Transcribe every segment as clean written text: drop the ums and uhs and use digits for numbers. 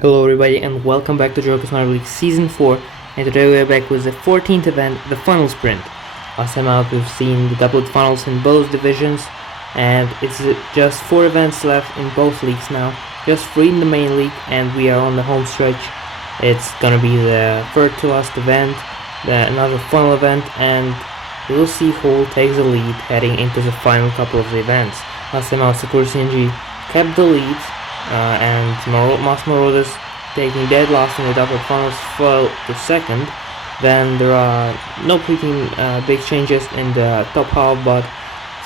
Hello everybody and welcome back to Joker's Marvel League Season 4, and today we are back with the 14th event, the Funnel Sprint. Last time out we've seen the doublet funnels in both divisions, and it's just 4 events left in both leagues now, just 3 in the main league, and we are on the home stretch. It's gonna be the third to last event, another funnel event, and we'll see who takes the lead heading into the final couple of the events. Last time out Consolation kept the lead, and Mass Marauders taking dead last in the double funnels fell to second. Then there are no pretty big changes in the top half, but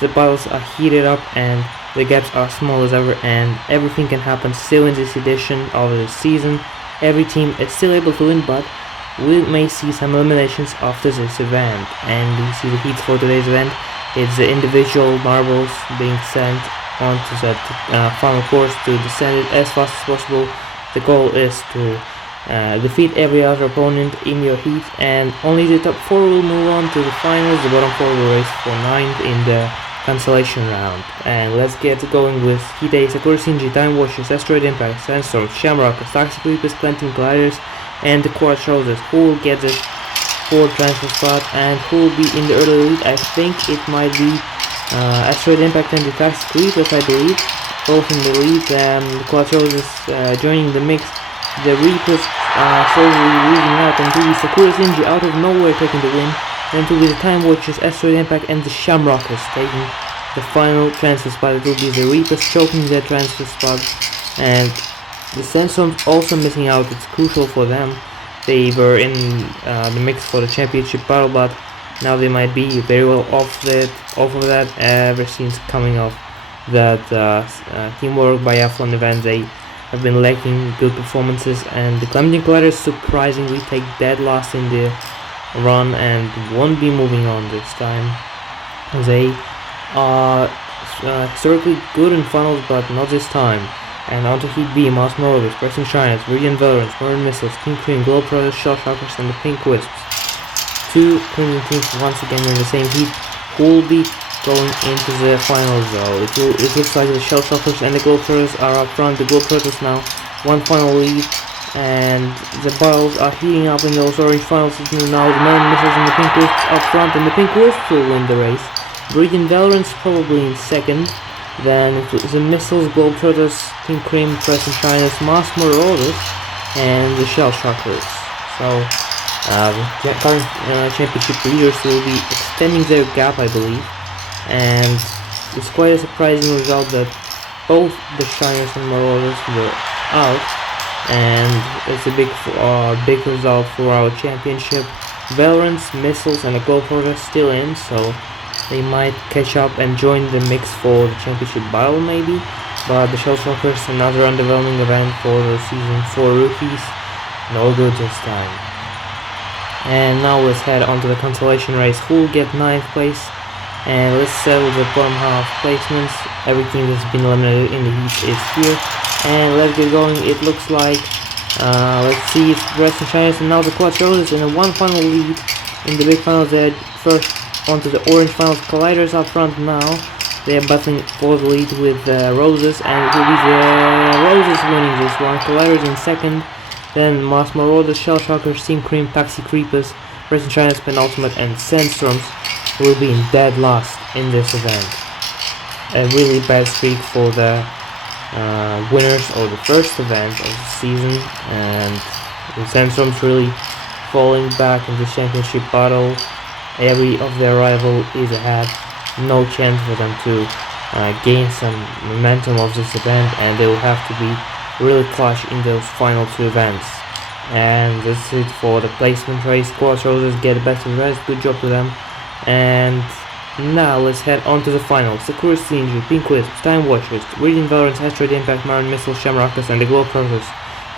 the battles are heated up and the gaps are small as ever, and everything can happen still in this edition of the season. Every team is still able to win, but we may see some eliminations after this event. And you see the heats for today's event. It's the individual marbles being sent onto the final course to descend it as fast as possible. The goal is to defeat every other opponent in your heat, and only the top 4 will move on to the finals. The bottom 4 will race for 9th in the Consolation round. And let's get going with Heat A, Consolation, Time Watchers, Asteroid Impact, Sandstorm, Shamrock, Toxic Reapers, Planting Gliders, and the Quartz Roses. Who will get the 4th transfer spot and who will be in the early lead? I think it might be Asteroid Impact and the Toxic Reapers, I believe, both in the lead. The Quartz Roses joining the mix. The Reapers slowly losing out, and to be Consolation out of nowhere taking the win. Then to be the Time Watchers, Asteroid Impact, and the Shamrockers taking the final transfer spot. It will be the Reapers choking their transfer spot, and the Sandstorms also missing out. It's crucial for them. They were in the mix for the championship battle, but now they might be very well off of that ever since coming off that teamwork biathlon event. They have been lacking good performances, and the Planting Gliders surprisingly take dead last in the run and won't be moving on this time. They are historically good in funnels, but not this time. And onto Heat B, Mass Marauders, Pressing Giants, Radiant Veterans, Marine Missiles, Pink Cream, Globe Trotters, Shell Shockers, and the Pink Wisps. 2 Crimson teams once again in the same heat who will be going into the finals though. It looks like the Shell Shockers and the Globe Trotters are up front. The Globe Trotters now 1 final lead, and the battles are heating up in those orange finals. Now the Marine Missiles and the Pink Wisps up front, and the Pink Wisps will win the race. Radiant Veterans probably in second. Then the Missiles, Globe Trotters, Pink Cream, Pressing Giants, Mass Marauders, and the Shell Shockers. So the current championship leaders will be extending their gap, I believe, and it's quite a surprising result that both the Shiners and Marauders were out, and it's a big result for our championship. Veterans, Missiles, and the Globe Trotters still in, so they might catch up and join the mix for the championship battle maybe, but the Shell Shockers, another underwhelming event for the season 4 rookies, no good this time. And now let's head on to the Consolation race. Who will get 9th place? And let's settle the bottom half placements. Every team that's been eliminated in the heat is here, and let's get going. It looks like let's see, it's Pressing Giants and now the Quartz Roses in a 1 final lead in the big finals. They're first onto the orange finals. Colliders up front now. They are battling for the lead with Roses, and it will be the Roses winning this one. Colliders in second. Then Mass Marauders, Shell Shockers, Team Cream, Taxi Creepers, Pressing Giants, Penultimate, and Sandstorms will be in dead last in this event. A really bad streak for the winners of the first event of the season, and the Sandstorms really falling back in the championship battle. Every of their rival is ahead. No chance for them to gain some momentum of this event, and they will have to be really clutch in those final 2 events. And that's it for the placement race. Quartz Roses get the best of the rest. Good job to them. And now let's head on to the finals. Consolation, Pink Wisps, Time Watchers, Radiant Veterans, Asteroid Impact, Marine Missiles, Shamrockers, and the Globe Trotters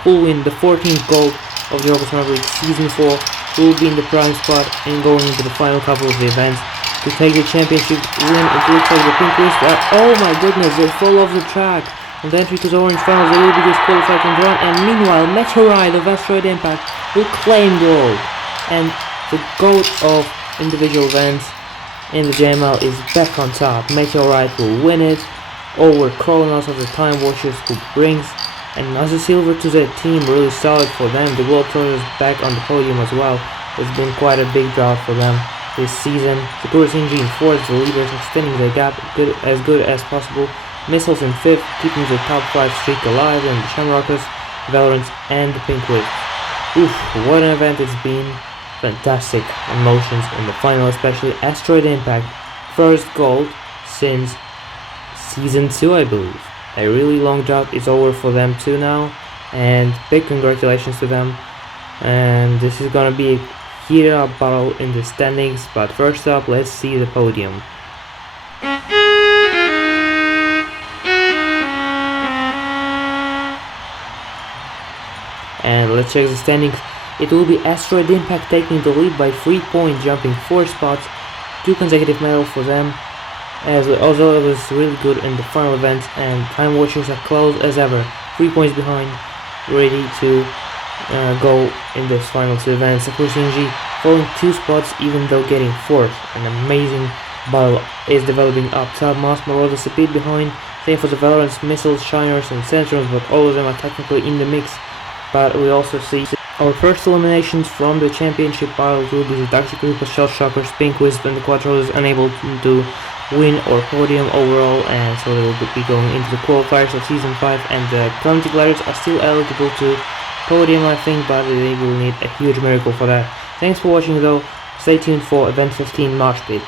who will win the 14th gold of the Joker's Marvel League Season 4. Who will be in the prime spot and going into the final couple of the events to take the championship win. It looks like the Pink Wisps are, oh my goodness, they fall off the track. On the entry to the orange finals, they will be disqualified from the run, and meanwhile Meteorite of Asteroid Impact will claim gold. And the GOAT of individual events in the JML is back on top. Meteorite will win it over Chronos of the Time Watchers, who brings And as a silver to the team, really solid for them. The Globetrotters back on the podium as well. It's been quite a big drop for them this season. Sakura Shinji in 4th, the leaders extending the gap good as possible. Missiles in 5th, keeping the top 5 streak alive, and the Shamrockers, Valorants, and the Pink Wiz. Oof, what an event it's been. Fantastic emotions in the final, especially Asteroid Impact. First gold since Season 2, I believe. A really long job is over for them too now, and big congratulations to them. And this is gonna be a heated up battle in the standings, but first up, let's see the podium. And let's check the standings. It will be Asteroid Impact taking the lead by 3 points, jumping 4 spots, 2 consecutive medals for them, although it was really good in the final events, and time watchers are close as ever, 3 points behind, ready to go in this final 2 events. Sakura Shinji falling 2 spots even though getting 4th. An amazing battle is developing up top. Mouse Marauders a bit behind, same for the Valorants, Missiles, Shiners and Centrals, but all of them are technically in the mix. But we also see our first eliminations from the championship battle will be the Toxic Group of Shell Shockers, Pink Wiz, and the Quadros unable to win or podium overall, and so they will be going into the qualifiers of Season 5, and the Calamity Gliders are still eligible to podium, I think, but they will need a huge miracle for that. Thanks for watching though, stay tuned for Event 15 March Pit.